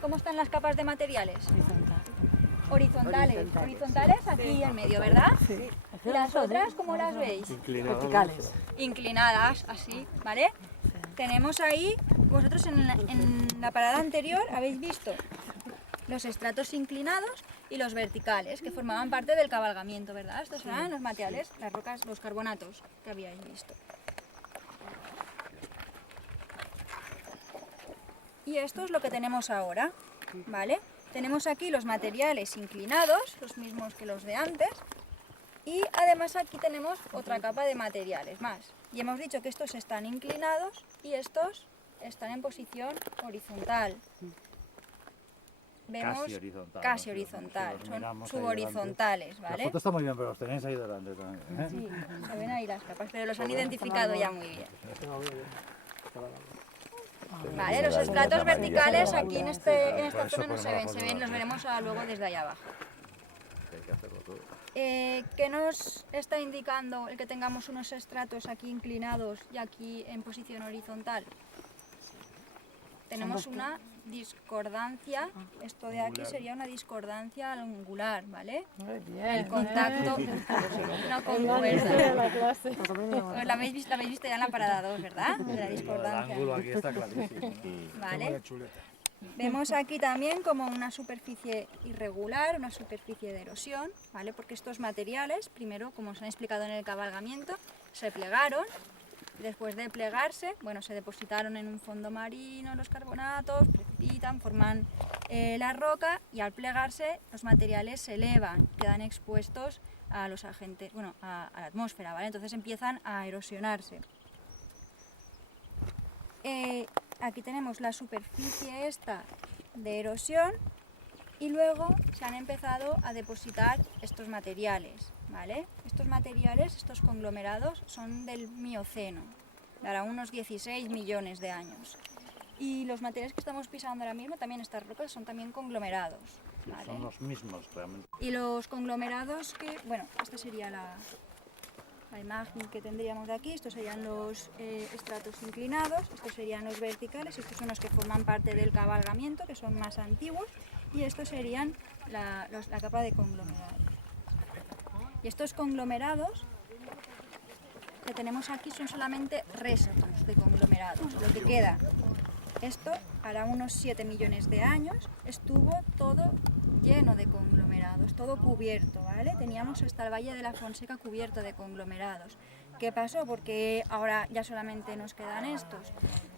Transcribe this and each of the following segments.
cómo están las capas de materiales? Horizontales aquí en medio, ¿verdad? Sí. ¿Y las otras cómo las veis? Verticales. Inclinadas, así, ¿vale? Tenemos ahí, vosotros en la parada anterior habéis visto los estratos inclinados y los verticales, que formaban parte del cabalgamiento, ¿verdad? Estos eran los materiales, las rocas, los carbonatos que habíais visto. Y esto es lo que tenemos ahora, ¿vale? Tenemos aquí los materiales inclinados, los mismos que los de antes, y además aquí tenemos otra capa de materiales más. Y hemos dicho que estos están inclinados y estos están en posición horizontal. Vemos casi horizontal, son subhorizontales, ¿vale? La foto está muy bien, pero los tenéis ahí delante también, ¿eh? Sí, se ven ahí las capas, pero los han identificado ya muy bien. Vale, los estratos verticales aquí en esta zona no se ven, los veremos luego desde allá abajo. ¿Qué nos está indicando el que tengamos unos estratos aquí inclinados y aquí en posición horizontal? Tenemos una discordancia, esto de aquí sería una discordancia angular, ¿vale? Muy bien. El contacto no concuerda. Pues la habéis visto ya en la parada 2, ¿verdad? De la El discordancia. ángulo aquí está clarísimo, ¿no? ¿Vale? Vemos aquí también como una superficie irregular, una superficie de erosión, ¿vale? Porque estos materiales, primero, como os han explicado en el cabalgamiento, se plegaron. Después de plegarse, bueno, se depositaron en un fondo marino los carbonatos, precipitan, forman la roca y al plegarse los materiales se elevan, quedan expuestos a los agentes, bueno, a la atmósfera, ¿vale? Entonces empiezan a erosionarse. Aquí tenemos la superficie esta de erosión y luego se han empezado a depositar estos materiales, ¿vale? Estos materiales, estos conglomerados, son del Mioceno, dará unos 16 millones de años. Y los materiales que estamos pisando ahora mismo, también estas rocas, son también conglomerados, ¿vale? Son los mismos realmente. Y los conglomerados que, bueno, esta sería la imagen que tendríamos de aquí, estos serían los estratos inclinados, estos serían los verticales, estos son los que forman parte del cabalgamiento, que son más antiguos, y estos serían la capa de conglomerados. Y estos conglomerados que tenemos aquí son solamente restos de conglomerados, lo que queda. Esto, hará unos 7 millones de años, estuvo todo lleno de conglomerados, todo cubierto, ¿vale? Teníamos hasta el Valle de la Fonseca cubierto de conglomerados. ¿Qué pasó? Porque ahora ya solamente nos quedan estos.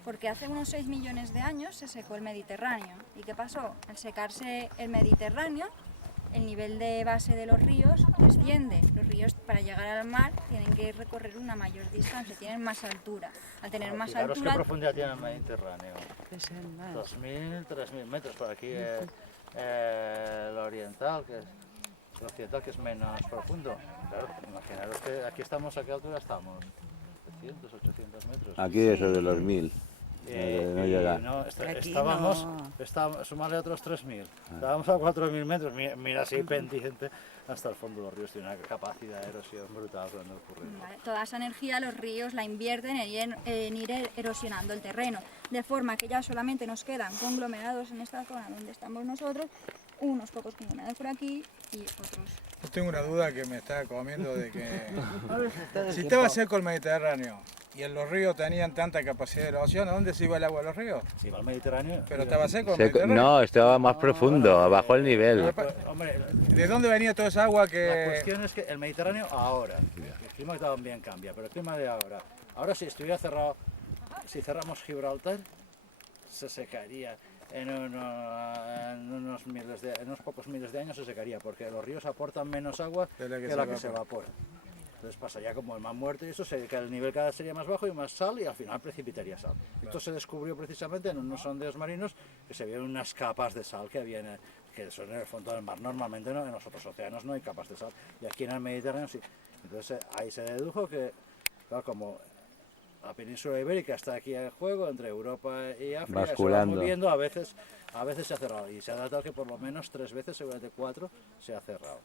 Porque hace unos 6 millones de años se secó el Mediterráneo. ¿Y qué pasó? Al secarse el Mediterráneo, el nivel de base de los ríos desciende. Los ríos, para llegar al mar, tienen que recorrer una mayor distancia, tienen más altura. Al tener más Fijaros altura... qué profundidad tiene el Mediterráneo. Es el mar. 2.000, 3.000 metros. Por aquí el occidental, que es menos profundo. Claro, imaginaros que aquí estamos, ¿a qué altura estamos? 700, 800 metros. Aquí eso de los 1000. No llega. Estábamos, sumarle otros 3.000. Estábamos a 4.000 metros. Mira así pendiente hasta el fondo de los ríos. Tiene una capacidad de erosión brutal cuando ocurre. Vale, toda esa energía los ríos la invierten en ir erosionando el terreno, de forma que ya solamente nos quedan conglomerados en esta zona donde estamos nosotros, unos pocos conglomerados por aquí y otros. Yo tengo una duda que me está comiendo de que si estaba seco el Mediterráneo y en los ríos tenían tanta capacidad de erosión, ¿a dónde se iba el agua de los ríos? Si va al Mediterráneo. Pero estaba seco el Mediterráneo. No, estaba más profundo, abajo el nivel. Hombre, ¿De dónde venía toda esa agua la que...? cuestión es que el Mediterráneo ahora, el clima también cambia, pero el clima de ahora si estuviera cerrado, si cerramos Gibraltar, se secaría. En unos pocos miles de años se secaría, porque los ríos aportan menos agua que la que se evapora. Entonces pasaría como el mar muerto y eso, que el nivel cada vez sería más bajo y más sal y al final precipitaría sal. Esto se descubrió precisamente en unos sondeos marinos que se vieron unas capas de sal que había que son en el fondo del mar. Normalmente no, en los otros océanos no hay capas de sal y aquí en el Mediterráneo sí. Entonces ahí se dedujo que, claro, como la península ibérica está aquí en juego entre Europa y África, se va moviendo, a veces se ha cerrado y se ha datado que por lo menos 3 veces, seguramente 4, se ha cerrado.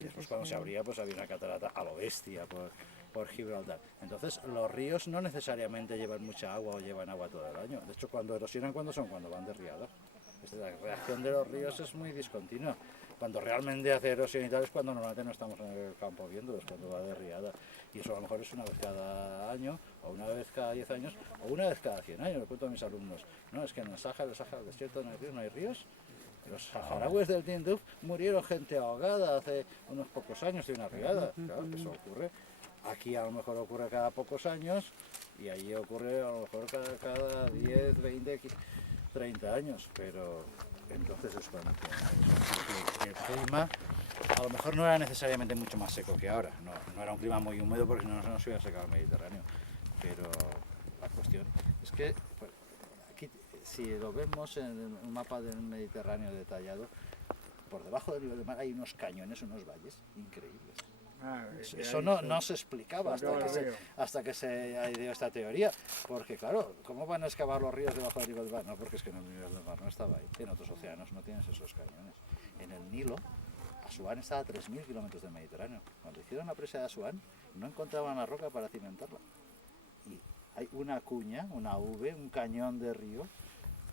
Y después cuando se abría, pues había una catarata a lo bestia por Gibraltar. Entonces los ríos no necesariamente llevan mucha agua o llevan agua todo el año. De hecho, cuando erosionan, ¿cuándo son? Cuando van de riada. La reacción de los ríos es muy discontinua. Cuando realmente hace erosión y tal es cuando normalmente no estamos en el campo viéndolos, cuando va de riada. Y eso a lo mejor es una vez cada año, o una vez cada 10 años, o una vez cada 100 años. Le cuento a mis alumnos, no, es que en el Sáhara, el desierto no hay ríos. Los saharauis del Tinduf murieron gente ahogada hace unos pocos años de una riada. Claro, eso ocurre. Aquí a lo mejor ocurre cada pocos años y allí ocurre a lo mejor cada 10, 20, 30 años. Pero entonces es cuando el clima a lo mejor no era necesariamente mucho más seco que ahora. No era un clima muy húmedo porque si no se hubiera secado el Mediterráneo. Pero la cuestión es que pues, aquí, si lo vemos en un mapa del Mediterráneo detallado, por debajo del nivel del mar hay unos cañones, unos valles increíbles. Eso no se explicaba hasta que se dio esta teoría, porque claro, ¿cómo van a excavar los ríos debajo del nivel del mar? No, porque es que en el nivel del mar no estaba ahí, en otros océanos no tienes esos cañones. En el Nilo, Asuán está a 3.000 kilómetros del Mediterráneo. Cuando hicieron la presa de Asuán, no encontraban la roca para cimentarla. Y hay una cuña, una V, un cañón de río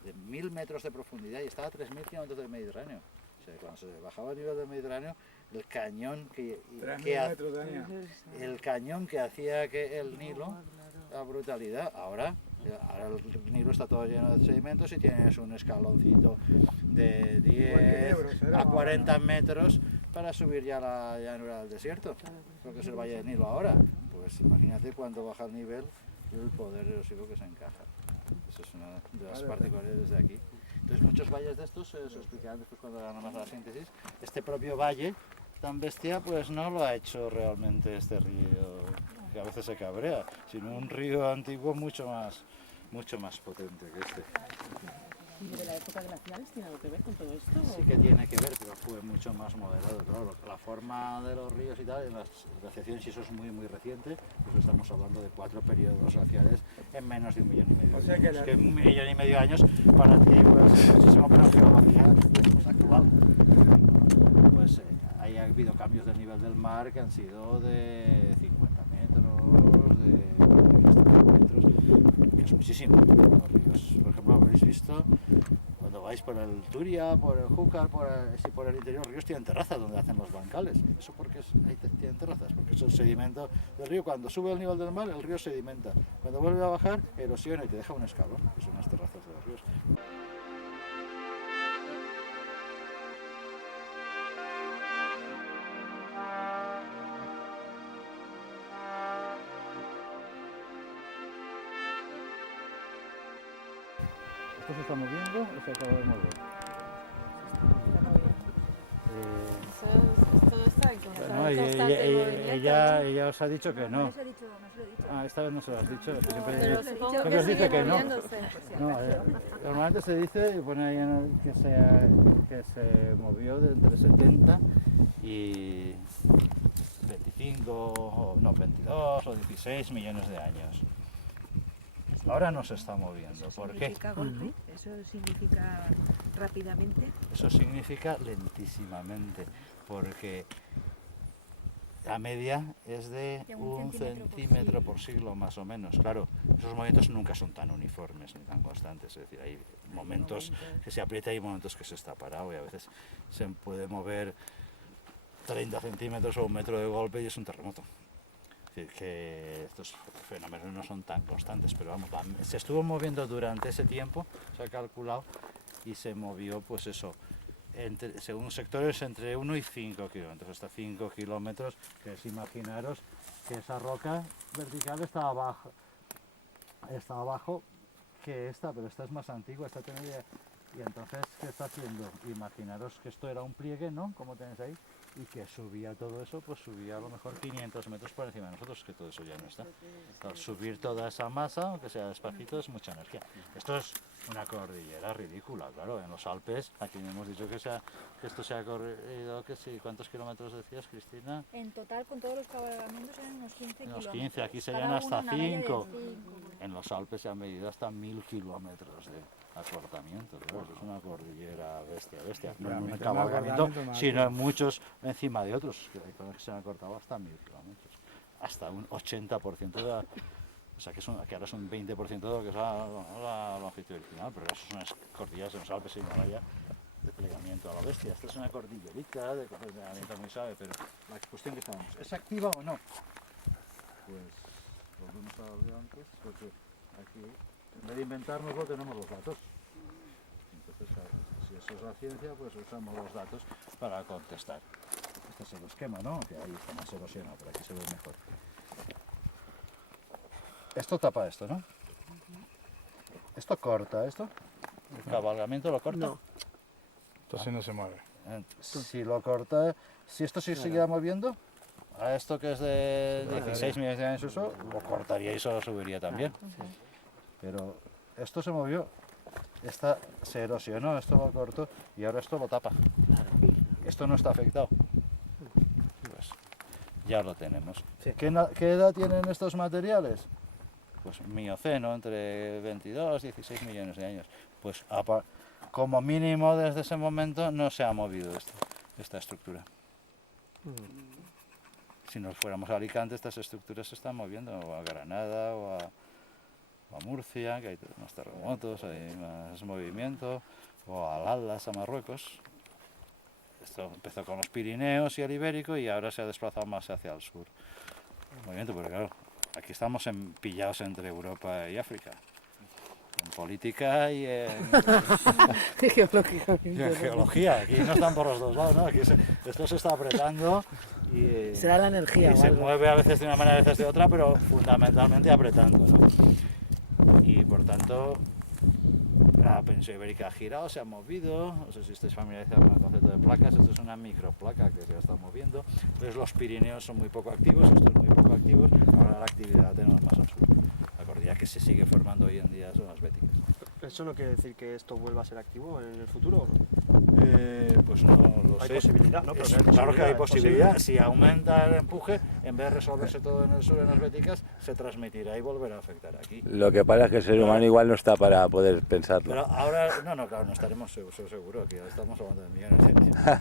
de 1.000 metros de profundidad y estaba a 3.000 kilómetros del Mediterráneo. O sea, cuando se bajaba el nivel del Mediterráneo, el cañón el cañón que hacía que el Nilo, la brutalidad, ahora el Nilo está todo lleno de sedimentos y tienes un escaloncito de 10 a 40 metros para subir ya la llanura del desierto, lo que es el Valle del Nilo ahora. Pues imagínate cuando baja el nivel, el poder erosivo que se encaja. Eso es una de las particularidades de aquí. Entonces muchos valles de estos se explicarán después cuando hagan más la síntesis. Este propio valle tan bestia pues no lo ha hecho realmente este río que a veces se cabrea, sino un río antiguo mucho más potente que este. ¿Y de la época glaciales tiene algo que ver con todo esto? Sí que tiene que ver, pero fue mucho más moderado. Claro, la forma de los ríos y tal, en las glaciaciones, y eso es muy reciente, pues estamos hablando de 4 periodos glaciales en menos de 1,5 millones de años. O sea que 1,5 millones de años para ti puede ser muchísimo, pero en geología es actual. Pues ahí ha habido cambios del nivel del mar que han sido de 50 metros, de metros, que es muchísimo. Los ríos, por ejemplo, habréis visto cuando vais por el Turia, por el Júcar, por el interior, los ríos tienen terrazas donde hacen los bancales. ¿Eso porque ahí tienen terrazas? Porque eso es el sedimento del río. Cuando sube el nivel del mar, el río sedimenta. Cuando vuelve a bajar, erosiona y te deja un escalón, que son las terrazas de los ríos. ¿Esto se está moviendo o se acaba de mover? Esto está en No, ella os ha dicho que no. No se lo he dicho. Ah, esta vez no se lo has dicho. Pero supongo Lo que que os dice sigue que no. moviéndose. No, normalmente se dice y pone ahí que se movió de entre 70 y 22 o 16 millones de años. Ahora no se está moviendo. ¿Por qué? ¿Significa golpe? ¿Eso significa rápidamente? Eso significa lentísimamente, porque la media es de De 1 centímetro por siglo más o menos. Claro, esos movimientos nunca son tan uniformes ni tan constantes, es decir, hay momentos que se aprieta y momentos que se está parado y a veces se puede mover 30 centímetros o 1 metro de golpe y es un terremoto. Es decir, que estos fenómenos no son tan constantes, pero vamos, se estuvo moviendo durante ese tiempo, se ha calculado, y se movió, pues eso, según sectores, entre 1 y 5 kilómetros, hasta 5 kilómetros, que es imaginaros que esa roca vertical está abajo que esta, pero esta es más antigua, esta tenía. Y entonces, ¿qué está haciendo? Imaginaros que esto era un pliegue, ¿no? Como tenéis ahí, y que subía todo eso, pues subía a lo mejor 500 metros por encima de nosotros, que todo eso ya no está. Al subir toda esa masa, aunque sea despacito, es mucha energía. Esto es una cordillera ridícula, claro. En los Alpes, aquí hemos dicho que esto se ha corrido, que sí, ¿cuántos kilómetros decías, Cristina? En total, con todos los cabalgamientos, eran unos 15 Unos kilómetros. 15, aquí serían Cada hasta uno una media de 5. 5. En los Alpes se han medido hasta 1.000 kilómetros de acortamiento, claro, es una cordillera bestia, no en un cabalgamiento, sino en muchos encima de otros, que hay zonas que se han cortado hasta 1.000 kilómetros, hasta un 80% O sea, que ahora es un 20% de lo que es la longitud original, pero eso son unas cordilleras en los Alpes y Himalaya de plegamiento a la bestia. Esta es una cordillerita de plegamiento muy suave, pero la cuestión que estamos, ¿es activa o no? Pues volvemos a lo de antes, porque aquí, en vez de inventárnoslo, tenemos los datos. Entonces, si eso es la ciencia, pues usamos los datos para contestar. Este es el esquema, ¿no? Que ahí está más erosionado, por aquí se ve mejor. Esto tapa esto, ¿no? Esto corta esto. El cabalgamiento lo corta. No. Entonces no se mueve. Si lo corta, si esto se siguiera moviendo, a esto que es de 16 millones de años uso, lo cortaría y solo subiría también. Pero esto se movió, esta se erosionó, esto lo cortó y ahora esto lo tapa. Esto no está afectado. Pues ya lo tenemos. ¿Qué edad tienen estos materiales? Pues Mioceno, entre 22 y 16 millones de años. Pues como mínimo desde ese momento no se ha movido esta estructura. Si nos fuéramos a Alicante, estas estructuras se están moviendo, o a Granada, o a Murcia, que hay más terremotos, hay más movimiento, o al Atlas, a Marruecos. Esto empezó con los Pirineos y el Ibérico y ahora se ha desplazado más hacia el sur. El movimiento, porque claro, aquí estamos pillados entre Europa y África. En política y en geología. Aquí no están por los dos lados, ¿no? Aquí esto se está apretando y Será la energía. y se mueve a veces de una manera, a veces de otra, pero fundamentalmente apretando, ¿no? Y por tanto, la península ibérica ha girado, se ha movido. No sé si estáis familiarizados con el concepto de placas. Esto es una microplaca que se está moviendo. Entonces los Pirineos son muy poco activos, esto es muy poco activo. Ahora la actividad la tenemos más al sur. La cordillera que se sigue formando hoy en día son las béticas. ¿Eso no quiere decir que esto vuelva a ser activo en el futuro? Pues no lo sé. Hay posibilidad, ¿no? Pero Claro que hay posibilidad. Si aumenta el empuje, en vez de resolverse todo en el sur, en las béticas, se transmitirá y volverá a afectar aquí. Lo que pasa es que el ser humano igual no está para poder pensarlo. Pero ahora, claro, no estaremos seguro, que ya estamos hablando de millones de años.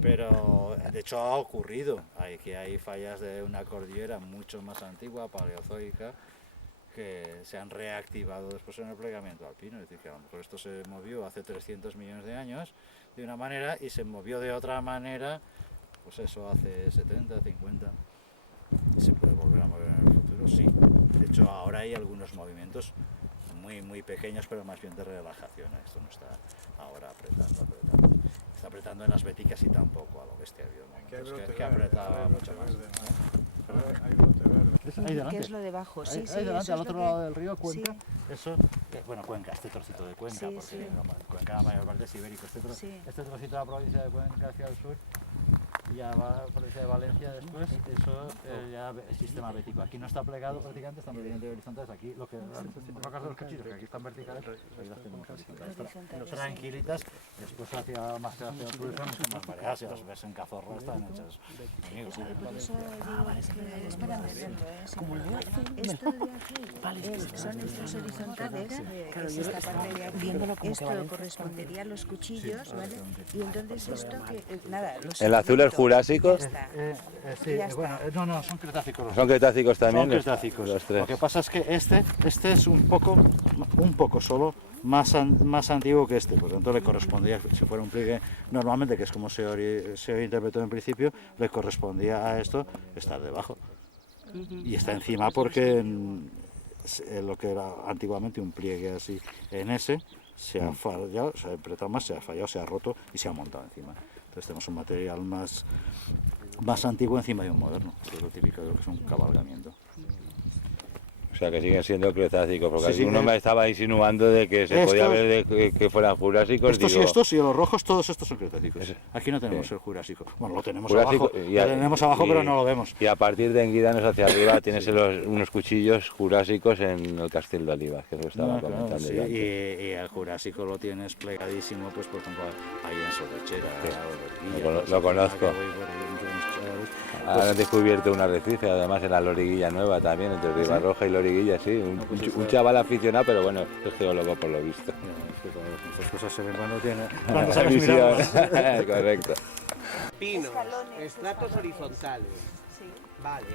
Pero de hecho ha ocurrido, hay fallas de una cordillera mucho más antigua, paleozoica, que se han reactivado después en el plegamiento alpino. Es decir, que a lo mejor esto se movió hace 300 millones de años de una manera y se movió de otra manera, pues eso, hace 70, 50. ¿Y se puede volver a mover en el futuro? Sí. De hecho, ahora hay algunos movimientos muy pequeños, pero más bien de relajación. Esto no está ahora apretando. Está apretando en las béticas y tampoco a lo bestia. Había momentos que apretaba mucho más. Hay brote verde. Ahí delante. ¿Qué es lo debajo? Sí, Ahí sí, delante, eso al es otro lo lado que- del río, Cuenca. Sí. Eso, bueno, Cuenca, este trocito de Cuenca, Sí, porque sí. Cuenca la mayor parte es ibérico. Sí. Este trocito de la provincia de Cuenca hacia el sur, ya va a la provincia de Valencia después, eso ya es sistema bético. Aquí no está plegado prácticamente, están verticalmente horizontales. Aquí lo que rocas de los cuchillos, que aquí están verticales, ahí las tenemos horizontales. Tranquilitas, después más hacia el sur son más mareadas y las ves en Cazorla están hechas amigos. Por eso digo, es que es para entenderlo, ¿eh? Esto de aquí son estos horizontales, es esta parte de aquí. Esto correspondería a los cuchillos, ¿vale? Y entonces esto que, nada, los El azul es jurásico. ya está. Sí, Ya está. bueno, no, son cretácicos. los Son cretácicos también. Son cretácicos. Los tres. Lo que pasa es que este es un poco solo más antiguo que este, por lo tanto le correspondía, si fuera un pliegue normalmente, que es como se interpretó en principio, le correspondía a esto estar debajo. Y está encima porque lo que era antiguamente un pliegue así en ese, se ha fallado, se ha apretado más, se ha fallado, se ha roto y se ha montado encima. Entonces tenemos un material más antiguo encima de un moderno, que es lo típico de lo que es un cabalgamiento. O sea, que siguen siendo cretácicos, porque Sí, alguno me estaba insinuando de que se podía ver que fueran jurásicos. Estos y los rojos, todos estos son cretácicos. Aquí no tenemos el Jurásico. Bueno, lo tenemos Jurásico, abajo, pero no lo vemos. Y a partir de Enguidanos hacia arriba tienes unos cuchillos jurásicos en el Castillo de Olivas, que es lo que estaba comentando Sí, yo antes. y el Jurásico lo tienes plegadísimo, pues por ejemplo, ahí en Solechera, Lo conozco. Han descubierto un arrecife, además en la Loriguilla Nueva también, entre Ribarroja y Loriguilla, sí. Un chaval aficionado, pero bueno, es geólogo por lo visto. Estas cosas se ven cuando La sabes visión. mirarlas. Correcto. Pinos, estratos horizontales. Vale.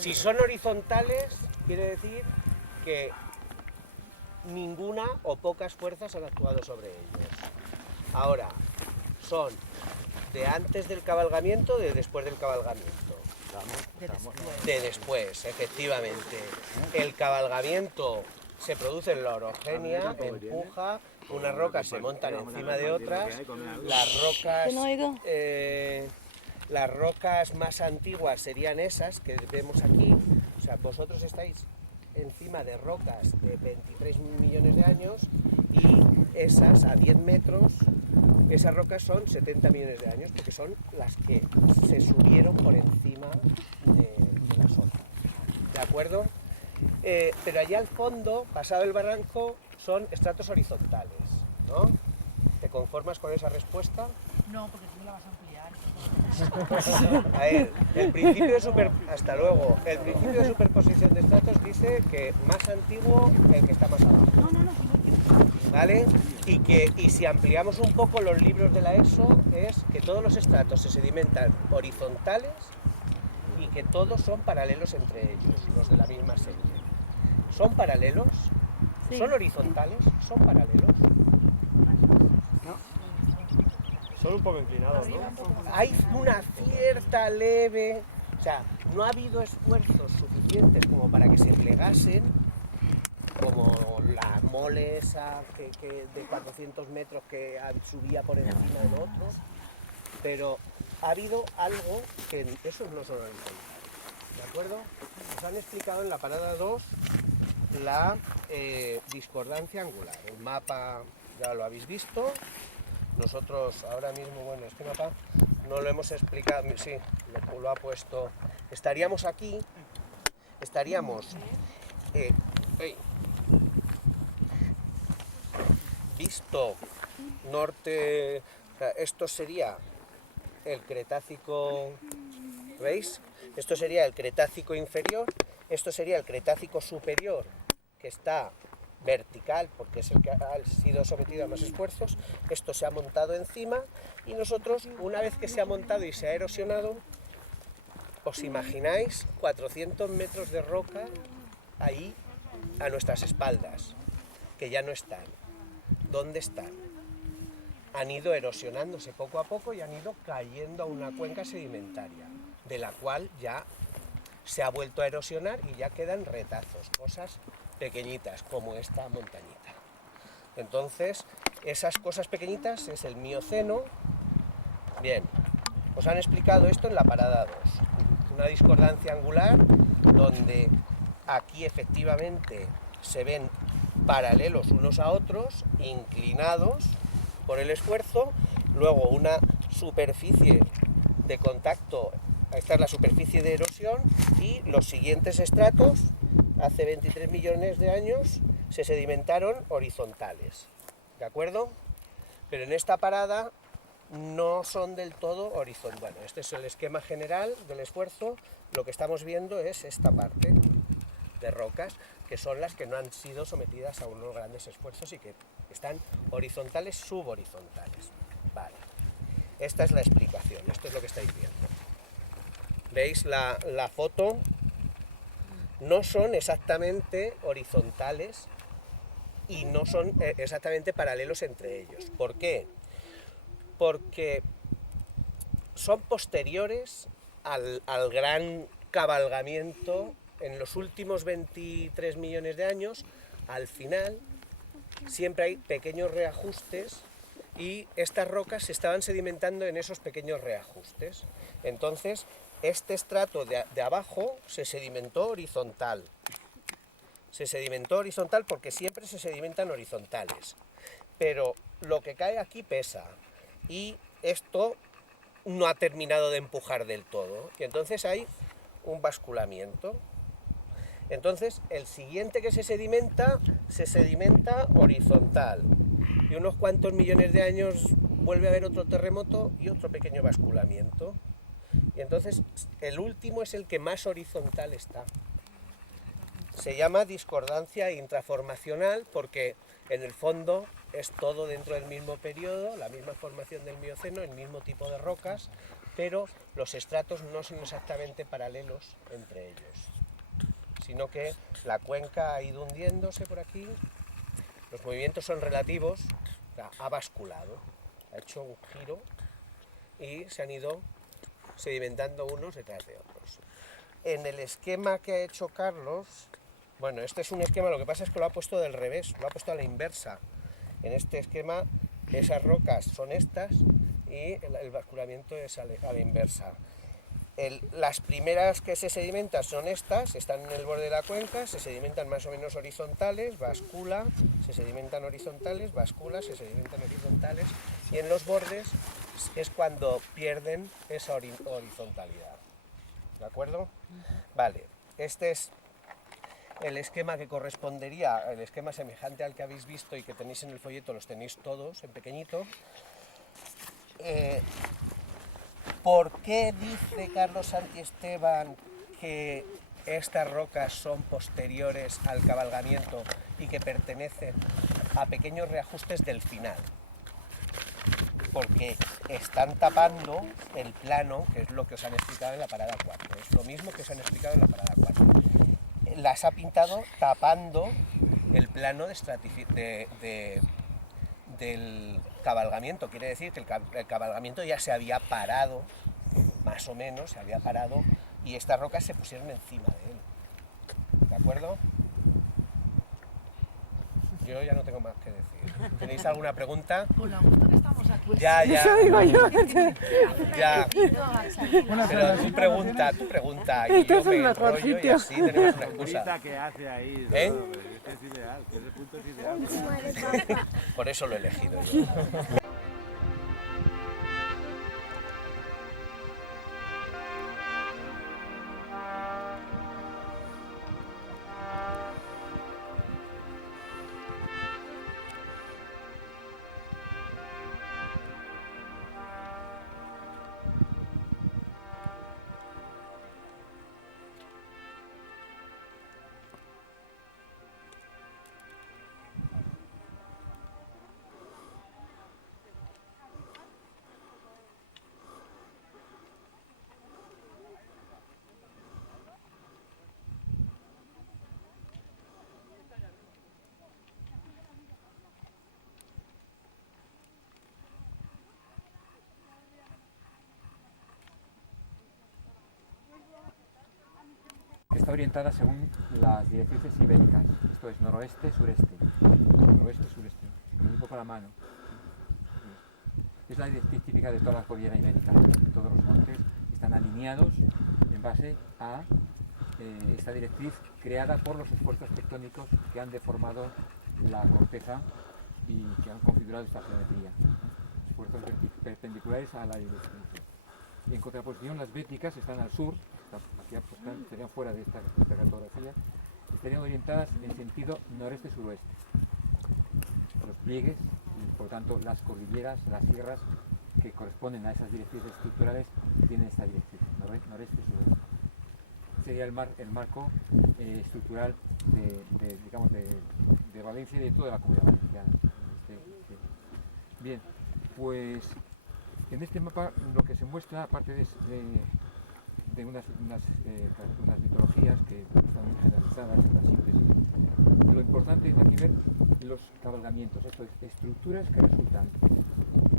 Si son horizontales, quiere decir que ninguna o pocas fuerzas han actuado sobre ellos. Ahora, son de antes del cabalgamiento o de después del cabalgamiento. De después, efectivamente. El cabalgamiento se produce en la orogenia, empuja, unas rocas se montan encima de otras, las rocas más antiguas serían esas que vemos aquí, o sea, vosotros estáis encima de rocas de 23 millones de años y esas a 10 metros, esas rocas son 70 millones de años porque son las que se subieron por encima de las otras, ¿de acuerdo? Pero allá al fondo, pasado el barranco, son estratos horizontales, ¿no? ¿Te conformas con esa respuesta? No, porque tú me la vas a ampliar. A ver, el principio de hasta luego. El principio de superposición de estratos dice que más antiguo el que está más abajo. ¿Vale? Y si ampliamos un poco los libros de la ESO, es que todos los estratos se sedimentan horizontales y que todos son paralelos entre ellos, los de la misma serie. ¿Son paralelos? Sí. ¿Son horizontales? ¿Son paralelos? Son un poco inclinados, ¿no? Hay una cierta leve... O sea, no ha habido esfuerzos suficientes como para que se plegasen, como la mole esa de 400 metros que subía por encima del otro, pero ha habido algo que esos no son horizontales, ¿de acuerdo? Nos han explicado en la parada 2 la discordancia angular. El mapa ya lo habéis visto. Nosotros ahora mismo, bueno, este mapa no lo hemos explicado, sí, lo ha puesto. Estaríamos aquí, visto norte, o sea, esto sería el Cretácico, ¿veis? Esto sería el Cretácico inferior, esto sería el Cretácico superior, que está vertical, porque es el que ha sido sometido a más esfuerzos. Esto se ha montado encima y nosotros, una vez que se ha montado y se ha erosionado, ¿os imagináis 400 metros de roca ahí a nuestras espaldas? Que ya no están. ¿Dónde están? Han ido erosionándose poco a poco y han ido cayendo a una cuenca sedimentaria, de la cual ya se ha vuelto a erosionar y ya quedan retazos, cosas pequeñitas como esta montañita. Entonces, esas cosas pequeñitas es el Mioceno. Bien, os han explicado esto en la parada 2. Una discordancia angular donde aquí efectivamente se ven paralelos unos a otros, inclinados por el esfuerzo, luego una superficie de contacto, esta es la superficie de erosión, y los siguientes estratos, hace 23 millones de años, se sedimentaron horizontales, ¿de acuerdo? Pero en esta parada no son del todo horizontales. Bueno, este es el esquema general del esfuerzo. Lo que estamos viendo es esta parte de rocas, que son las que no han sido sometidas a unos grandes esfuerzos y que están horizontales, subhorizontales. Vale. Esta es la explicación, esto es lo que estáis viendo. ¿Veis la foto? No son exactamente horizontales y no son exactamente paralelos entre ellos. ¿Por qué? Porque son posteriores al gran cabalgamiento en los últimos 23 millones de años. Al final siempre hay pequeños reajustes y estas rocas se estaban sedimentando en esos pequeños reajustes. Entonces, este estrato de abajo se sedimentó horizontal. Se sedimentó horizontal porque siempre se sedimentan horizontales. Pero lo que cae aquí pesa y esto no ha terminado de empujar del todo. Y entonces hay un basculamiento. Entonces, el siguiente que se sedimenta horizontal. Y unos cuantos millones de años vuelve a haber otro terremoto y otro pequeño basculamiento. Y entonces, el último es el que más horizontal está. Se llama discordancia intraformacional porque, en el fondo, es todo dentro del mismo periodo, la misma formación del Mioceno, el mismo tipo de rocas, pero los estratos no son exactamente paralelos entre ellos, sino que la cuenca ha ido hundiéndose por aquí, los movimientos son relativos, o sea, ha basculado, ha hecho un giro y se han ido sedimentando unos detrás de otros. En el esquema que ha hecho Carlos, bueno, este es un esquema, lo que pasa es que lo ha puesto del revés, lo ha puesto a la inversa. En este esquema esas rocas son estas y el basculamiento es a la inversa. Las primeras que se sedimentan son estas, están en el borde de la cuenca, se sedimentan más o menos horizontales, bascula, se sedimentan horizontales, bascula, se sedimentan horizontales, y en los bordes es cuando pierden esa horizontalidad. ¿De acuerdo? Vale, este es el esquema que correspondería, el esquema semejante al que habéis visto y que tenéis en el folleto, los tenéis todos en pequeñito. ¿Por qué dice Carlos Santiesteban que estas rocas son posteriores al cabalgamiento y que pertenecen a pequeños reajustes del final? Porque están tapando el plano, que es lo que os han explicado en la parada 4. Es lo mismo que os han explicado en la parada 4. Las ha pintado tapando el plano del cabalgamiento. Quiere decir que el cabalgamiento ya se había parado, más o menos, se había parado, y estas rocas se pusieron encima de él. ¿De acuerdo? Yo ya no tengo más que decir. ¿Tenéis alguna pregunta? Ya. Ya. Pero tú pregunta y yo me enrollo y así tenemos una excusa. ¿Qué hace ahí? ¿Eh? Es ideal, ese punto es ideal. Por eso lo he elegido yo. Está orientada según las directrices ibéricas, esto es noroeste-sureste, noroeste-sureste, con un poco la mano. Es la directriz típica de toda la cordillera ibérica. Todos los montes están alineados en base a esta directriz creada por los esfuerzos tectónicos que han deformado la corteza y que han configurado esta geometría. Esfuerzos perpendiculares a la directriz. En contraposición, las béticas están al sur, estarían fuera de esta cartografía, estarían orientadas en sentido noreste-suroeste. Los pliegues y por tanto las cordilleras, las sierras que corresponden a esas directrices estructurales tienen esta directriz, noreste-suroeste. Sería el marco estructural de Valencia y de toda la Comunidad Valenciana. Bien, pues en este mapa lo que se muestra, aparte de unas mitologías que están muy generalizadas, la síntesis, lo importante es aquí ver los cabalgamientos, esto es, estructuras que resultan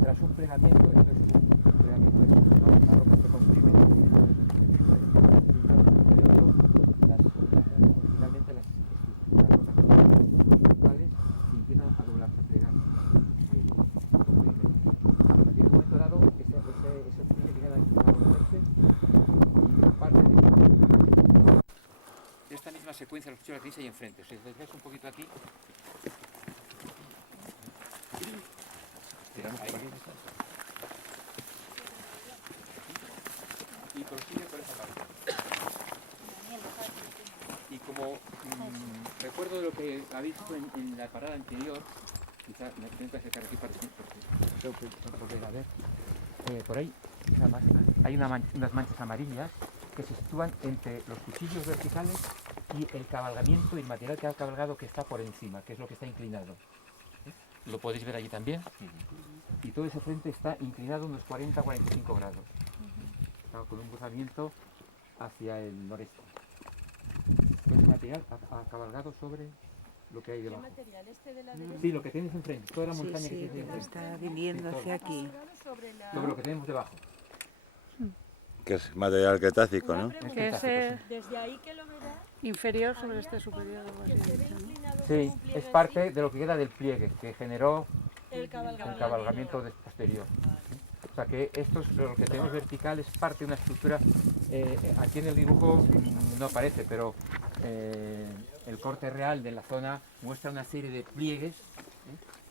tras un plegamiento, esto es un plegamiento, la roca se comprime, finalmente las rocas principales se empiezan a doblar, a plegar, en un momento dado ese tiene que quedar a romperse y parte de esta misma secuencia los cuchillos la tenéis ahí enfrente. Si os dejáis un poquito aquí, tiramos por aquí y prosigue por esa parte. Y como recuerdo de lo que habéis visto en la parada anterior, quizá me tengo que acercar aquí para porque creo que poder ver, por ahí hay unas manchas amarillas que se sitúan entre los cuchillos verticales y el cabalgamiento y el material que ha cabalgado que está por encima, que es lo que está inclinado. lo podéis ver allí también. Y todo ese frente está inclinado unos 40-45 grados. Está con un cruzamiento hacia el noreste. Todo ese material ha cabalgado sobre lo que hay debajo. ¿Qué material? ¿Este de la derecha? Sí, lo que tienes enfrente, toda la montaña que Sí, tienes enfrente. está viniendo hacia aquí. Sobre lo que tenemos debajo. Que es material cretácico, ¿no? Que ese Desde ahí que lo verás. inferior sobre este superior. Algo así, ¿no? Sí, es parte de lo que queda del pliegue que generó El el cabalgamiento. cabalgamiento posterior. O sea que esto es lo que tenemos vertical, es parte de una estructura. Aquí en el dibujo no aparece, pero el corte real de la zona muestra una serie de pliegues,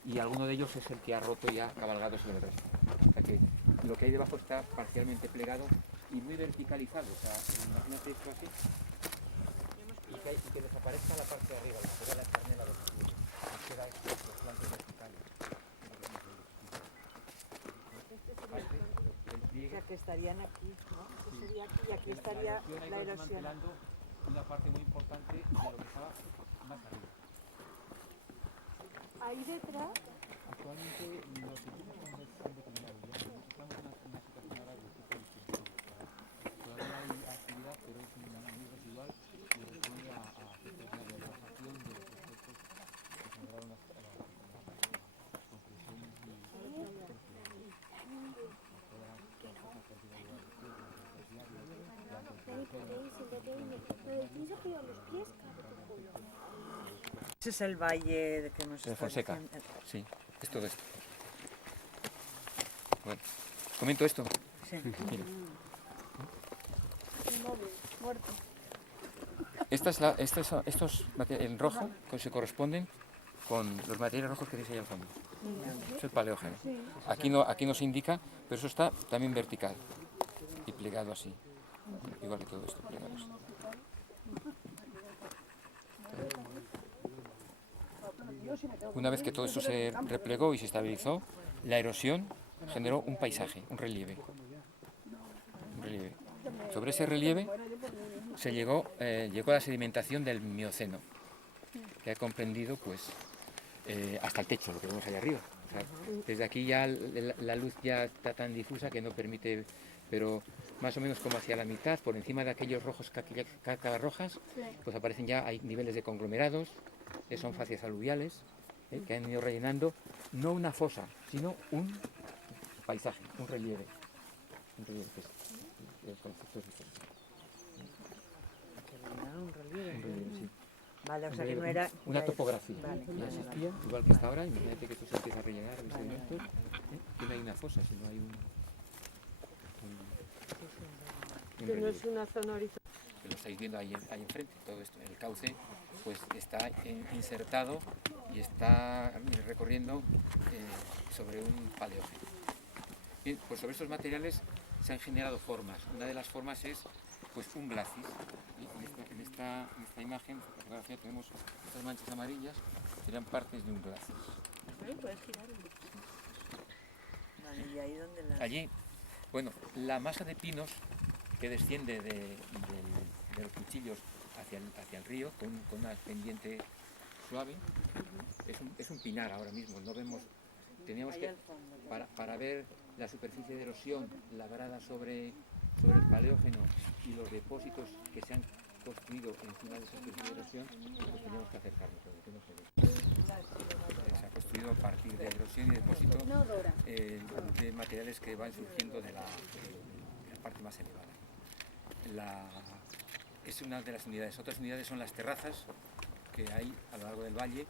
y alguno de ellos es el que ha roto y ha cabalgado sobre el resto. O sea que lo que hay debajo está parcialmente plegado y muy verticalizado. O sea, imagínate esto así y que desaparezca la parte de arriba, la que da la charnela de los pliegues. Nos queda los flancos verticales. O sea, que estarían aquí, ¿no? Que sería aquí y aquí estaría la erosión. Desmantelando una parte muy importante de lo que estaba más arriba. Ahí detrás. Actualmente los equipos han declinado, ya estamos en una situación ahora de tipo distinto. Todavía hay actividad, pero es muy residual y responde a una relajación de los efectos que generaron las compresiones y Ese es el valle que hemos de estado Fonseca. diciendo. Sí, es todo esto. Bueno, ¿os comento esto? Sí. Mira. Muerto. Estos materiales en rojo se corresponden con los materiales rojos que tenéis ahí al fondo. Eso es el paleógeno. Aquí no se indica, pero eso está también vertical y plegado así. Igual que todo esto, plegado así. Una vez que todo esto se replegó y se estabilizó, la erosión generó un paisaje, un relieve. Sobre ese relieve llegó la sedimentación del Mioceno, que ha comprendido pues hasta el techo, lo que vemos allá arriba. O sea, desde aquí ya la luz ya está tan difusa que no permite, pero más o menos como hacia la mitad, por encima de aquellos rojos cacas rojas, pues aparecen ya, hay niveles de conglomerados, que son facies aluviales, que han ido rellenando no una fosa, sino un paisaje, un relieve. Un relieve, que el concepto es diferente. Un relieve. Un relieve, sí. Vale, o sea que no era... Una topografía. Vale. Ya existía, igual que hasta ahora, imagínate que esto se empieza a rellenar de sedimentos, que no hay una fosa, sino hay un Que no es una zona horizontal. Lo estáis viendo ahí enfrente, todo esto. El cauce pues está insertado y está recorriendo sobre un paleógeno. Bien, pues sobre estos materiales se han generado formas. Una de las formas es pues un glacis. En esta imagen, en esta fotografía, tenemos estas manchas amarillas, serían partes de un glacis. ¿Puedes girar? Vale, ¿y ahí dónde la...? Allí, bueno, la masa de pinos que desciende de los cuchillos hacia el río con una pendiente suave, es un pinar ahora mismo. No vemos, teníamos que, para ver la superficie de erosión labrada sobre el paleógeno y los depósitos que se han construido encima de esa superficie de erosión, pues teníamos que acercarnos, porque no se ve. Se ha construido a partir de erosión y depósito de materiales que van surgiendo de la parte más elevada. Es una de las unidades. Otras unidades son las terrazas que hay a lo largo del valle,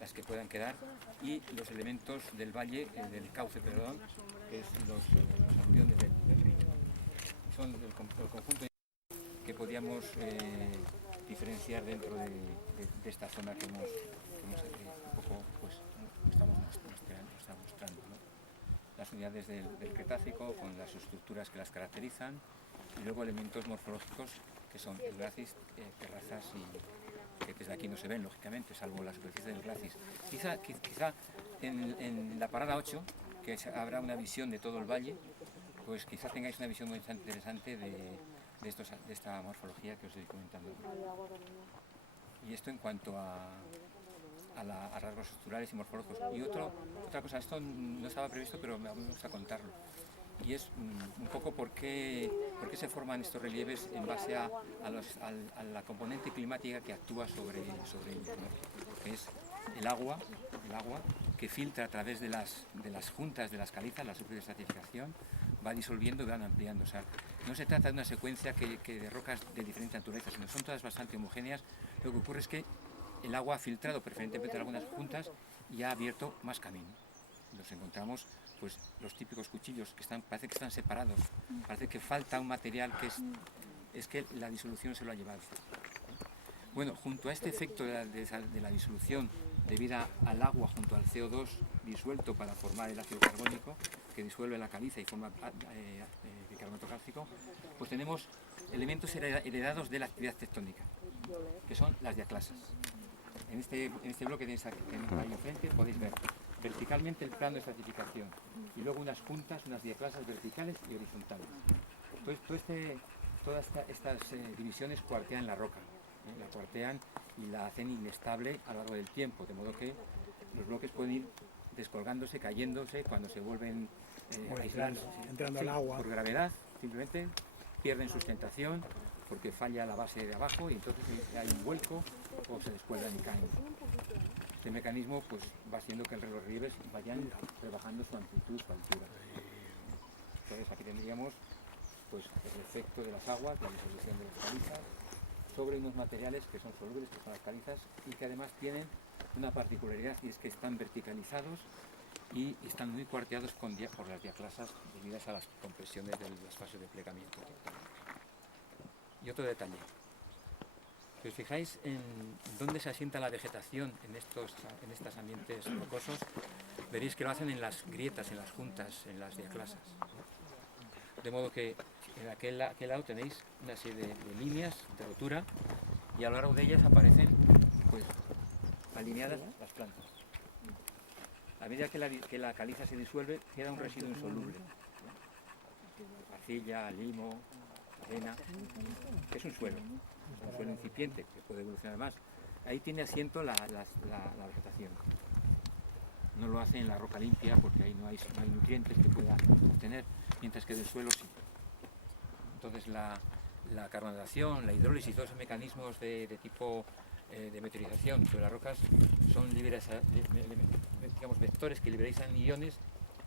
las que puedan quedar, y los elementos del valle, del cauce, perdón, que es los aluviones del río. Son el conjunto que podíamos diferenciar dentro de esta zona que hemos un poco pues, estamos mostrando, ¿no? Las unidades del Cretácico con las estructuras que las caracterizan, y luego elementos morfológicos que son el glacis, terrazas, y que desde aquí no se ven lógicamente, salvo la superficie del glacis. Quizá en la parada 8, que habrá una visión de todo el valle, pues quizá tengáis una visión muy interesante de esta morfología que os estoy comentando. Y esto en cuanto a a rasgos estructurales y morfológicos. Y otra cosa, esto no estaba previsto, pero me gusta contarlo. Y es un poco por qué se forman estos relieves en base a la componente climática que actúa sobre ellos, ¿no? Que es el agua que filtra a través de las juntas de las calizas, la superestratificación, va disolviendo y van ampliando. O sea, no se trata de una secuencia de rocas de diferente naturaleza, sino son todas bastante homogéneas. Lo que ocurre es que el agua ha filtrado preferentemente algunas juntas y ha abierto más camino. Nos encontramos pues los típicos cuchillos que parece que están separados, parece que falta un material que es que la disolución se lo ha llevado. Bueno, junto a este efecto de la disolución debida al agua junto al CO2 disuelto para formar el ácido carbónico que disuelve la caliza y forma bicarbonato cálcico, pues tenemos elementos heredados de la actividad tectónica, que son las diaclasas. En este bloque que tenéis ahí enfrente podéis ver verticalmente el plano de estratificación y luego unas juntas, unas diaclasas verticales y horizontales. Todas estas divisiones cuartean la roca, la cuartean y la hacen inestable a lo largo del tiempo, de modo que los bloques pueden ir descolgándose, cayéndose cuando se vuelven aislados, entrando al agua. Por gravedad, simplemente pierden sustentación porque falla la base de abajo y entonces hay un vuelco o se descuelgan y caen. Este mecanismo pues va haciendo que los relieves vayan rebajando su amplitud, su altura. Entonces aquí tendríamos pues el efecto de las aguas, la disolución de las calizas, sobre unos materiales que son solubles, que son las calizas, y que además tienen una particularidad, y es que están verticalizados y están muy cuarteados por las diaclasas debidas a las compresiones de las fases de plegamiento. Y otro detalle. Si os fijáis en dónde se asienta la vegetación en estos ambientes rocosos, veréis que lo hacen en las grietas, en las juntas, en las diaclasas. De modo que en aquel lado tenéis una serie de líneas de rotura y a lo largo de ellas aparecen pues, alineadas las plantas. A medida que la caliza se disuelve, queda un residuo insoluble. Arcilla, limo, arena, que es un suelo incipiente que puede evolucionar más. Ahí tiene asiento la vegetación. No lo hace en la roca limpia porque ahí no hay nutrientes que pueda obtener, mientras que del suelo sí. Entonces la carbonatación, la hidrólisis, todos esos mecanismos de tipo de meteorización sobre las rocas son digamos, vectores que liberalizan iones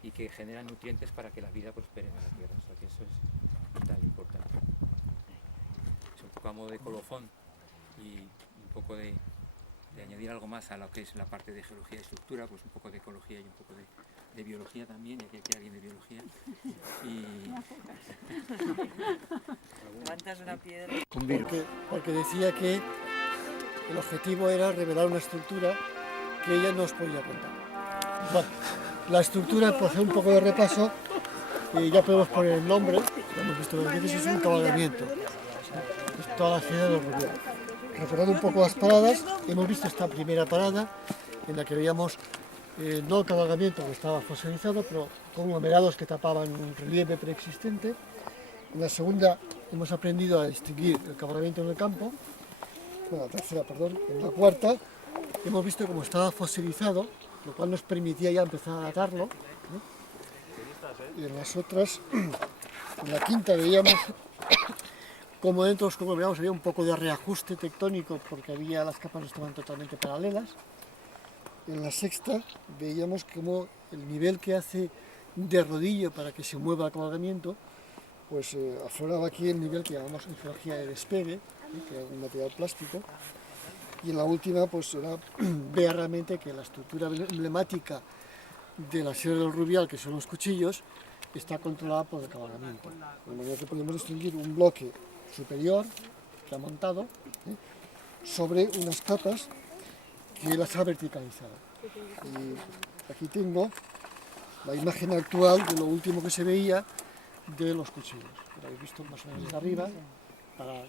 y que generan nutrientes para que la vida prospere en la Tierra. O sea que eso es vital, importante. Es un poco a modo de colofón y un poco de añadir algo más a lo que es la parte de geología y estructura, pues un poco de ecología y un poco de biología también, y aquí hay alguien de biología. Levantas una piedra. Porque decía que el objetivo era revelar una estructura que ella no os podía contar. Bueno, la estructura, por hacer un poco de repaso, ya podemos poner el nombre, ya hemos visto que es un cabalgamiento. Es toda la ciudad del Rubial. Recordando un poco las paradas, hemos visto esta primera parada en la que veíamos no el cabalgamiento que estaba fosilizado, pero conglomerados que tapaban un relieve preexistente. En la segunda hemos aprendido a distinguir el cabalgamiento en el campo. Bueno, la tercera, perdón. En la cuarta hemos visto cómo estaba fosilizado, lo cual nos permitía ya empezar a datarlo, ¿no? Y en las otras, en la quinta veíamos como dentro de los conglomerados había un poco de reajuste tectónico porque las capas no estaban totalmente paralelas. En la sexta veíamos como el nivel que hace de rodillo para que se mueva el cabalgamiento, pues afloraba aquí el nivel que llamamos en geología de despegue, que era un material plástico. Y en la última pues era ver realmente que la estructura emblemática de la Sierra del Rubial, que son los cuchillos, está controlada por el cabalgamiento. De manera que podemos distinguir un bloque superior que ha montado sobre unas capas que las ha verticalizado. Y aquí tengo la imagen actual de lo último que se veía de los cuchillos. Lo habéis visto más o menos desde arriba. Para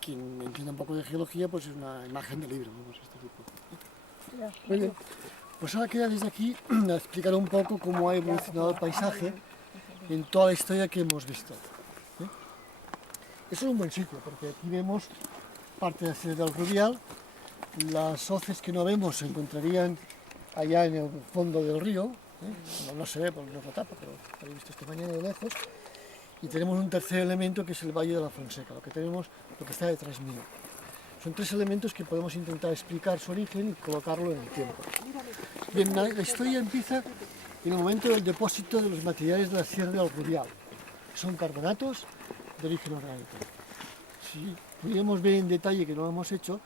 quien entienda un poco de geología, pues es una imagen de libro, ¿no? Este tipo. Muy bien. Pues ahora queda desde aquí explicar un poco cómo ha evolucionado el paisaje en toda la historia que hemos visto. Eso es un buen sitio, porque aquí vemos parte de la Sierra del Rubial, Las hoces que no vemos se encontrarían allá en el fondo del río, no se ve porque no lo tapa, pero habéis visto esta mañana de lejos. Y tenemos un tercer elemento que es el Valle de la Fonseca, lo que está detrás mío. Son tres elementos que podemos intentar explicar su origen y colocarlo en el tiempo. Bien, la historia empieza en el momento del depósito de los materiales de la Sierra del Rubial, que son carbonatos de origen orgánico. Si pudiéramos ver en detalle, que no lo hemos hecho,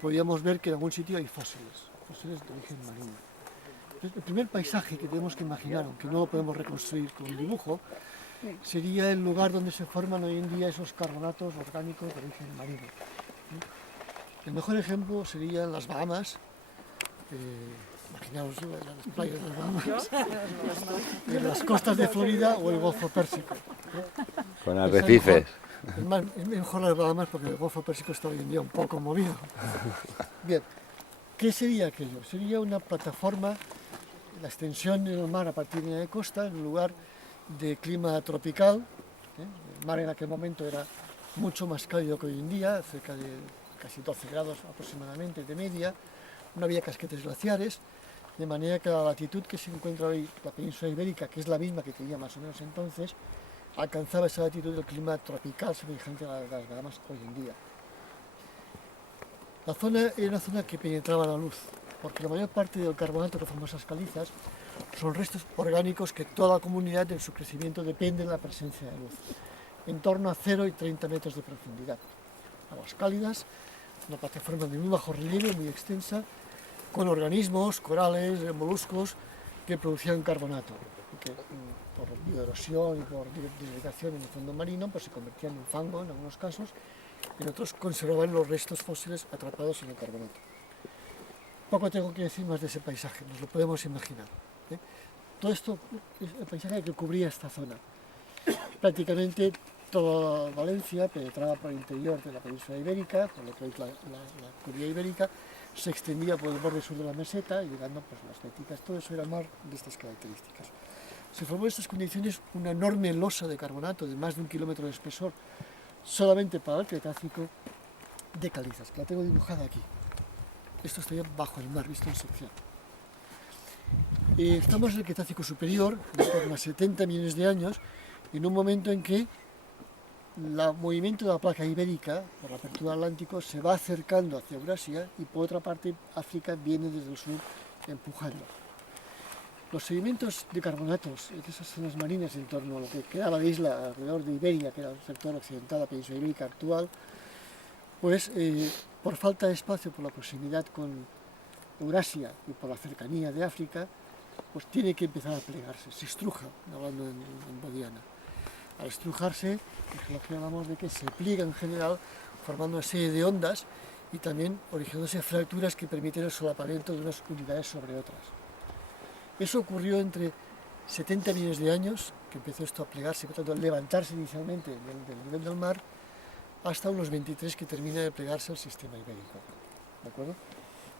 podríamos ver que en algún sitio hay fósiles de origen marino. Entonces, el primer paisaje que tenemos que imaginar, aunque no lo podemos reconstruir con un dibujo, sería el lugar donde se forman hoy en día esos carbonatos orgánicos de origen marino. El mejor ejemplo serían las Bahamas, imaginaos las playas de las Bahamas, las costas de Florida o el Golfo Pérsico. Con arrecifes. Es mejor las Bahamas porque el Golfo Pérsico está hoy en día un poco movido. Bien, ¿qué sería aquello? Sería una plataforma, la extensión del mar a partir de la costa, en un lugar de clima tropical. El mar en aquel momento era mucho más cálido que hoy en día, cerca de casi 12 grados aproximadamente de media. No había casquetes glaciares, de manera que la latitud que se encuentra hoy la península ibérica, que es la misma que tenía más o menos entonces, alcanzaba esa latitud del clima tropical semejante a las Bahamas hoy en día. La zona era una zona que penetraba la luz, porque la mayor parte del carbonato que forma esas calizas son restos orgánicos que toda la comunidad en su crecimiento depende de la presencia de luz, en torno a 0 y 30 metros de profundidad. Aguas cálidas, una plataforma de muy bajo relieve, muy extensa, con organismos, corales, moluscos que producían carbonato, y que por bioerosión y por disgregación en el fondo marino pues se convertían en fango en algunos casos, en otros conservaban los restos fósiles atrapados en el carbonato. Poco tengo que decir más de ese paisaje, nos lo podemos imaginar. Todo esto es el paisaje que cubría esta zona. Prácticamente toda Valencia penetraba por el interior de la península ibérica, por lo que es la curia ibérica, se extendía por el borde sur de la meseta, llegando pues, las Béticas, todo eso era mar de estas características. Se formó en estas condiciones una enorme losa de carbonato de más de 1 kilómetro de espesor, solamente para el Cretácico, de calizas, que la tengo dibujada aquí. Esto estaría bajo el mar, visto en sección. Estamos en el Cretácico superior, de torno a 70 millones de años, en un momento en que el movimiento de la placa ibérica, por la apertura del Atlántico, se va acercando hacia Eurasia y por otra parte África viene desde el sur empujando. Los sedimentos de carbonatos de esas zonas marinas en torno a lo que quedaba de isla alrededor de Iberia, que era el sector occidental de la península ibérica actual, pues por falta de espacio, por la proximidad con Eurasia y por la cercanía de África, pues tiene que empezar a plegarse, se estruja, hablando en bodiana. Al estrujarse, en geología hablamos de que se pliega en general, formando una serie de ondas y también originándose fracturas que permiten el solapamiento de unas unidades sobre otras. Eso ocurrió entre 70 millones de años, que empezó esto a plegarse, por tanto a levantarse inicialmente del nivel del mar, hasta unos 23 que termina de plegarse el sistema ibérico. ¿De acuerdo?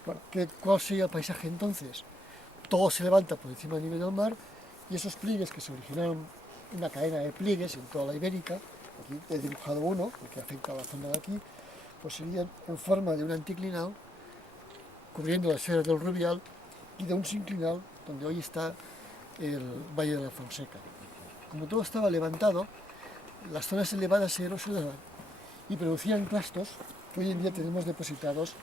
Bueno, ¿cuál sería el paisaje entonces? Todo se levanta por encima del nivel del mar y esos pliegues que se originaron, una cadena de pliegues en toda la ibérica, aquí he dibujado uno, porque afecta a la zona de aquí, pues serían en forma de un anticlinal, cubriendo la Sierra del Rubial, y de un sinclinal, donde hoy está el Valle de la Fonseca. Como todo estaba levantado, las zonas elevadas se erosionaban y producían clastos que hoy en día tenemos depositados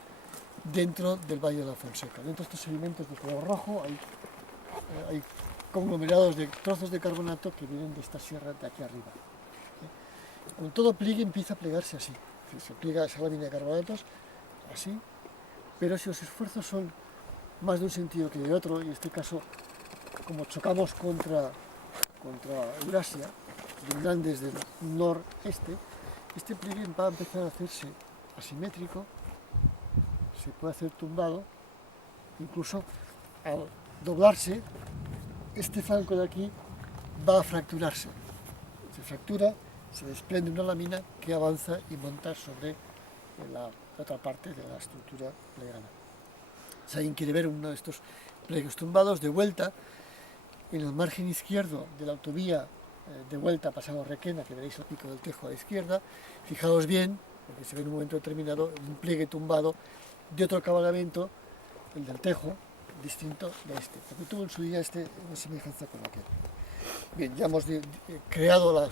dentro del Valle de la Fonseca. Dentro de estos sedimentos de color rojo hay conglomerados de trozos de carbonato que vienen de esta sierra de aquí arriba. Cuando todo pliegue empieza a plegarse así. Se pliega esa lámina de carbonatos así, pero si los esfuerzos son más de un sentido que de otro, y en este caso, como chocamos contra Eurasia, vendrán desde el noreste, este pliegue va a empezar a hacerse asimétrico, se puede hacer tumbado, incluso al doblarse, este flanco de aquí va a fracturarse. Se fractura, se desprende una lámina que avanza y monta sobre la otra parte de la estructura plegada. Si alguien quiere ver uno de estos pliegues tumbados, de vuelta, en el margen izquierdo de la autovía de vuelta pasado Requena, que veréis el pico del Tejo a la izquierda, fijaos bien, porque se ve en un momento determinado un pliegue tumbado de otro cabalgamiento, el del Tejo, distinto de este, porque tuvo en su día una semejanza con aquel. Bien, ya hemos creado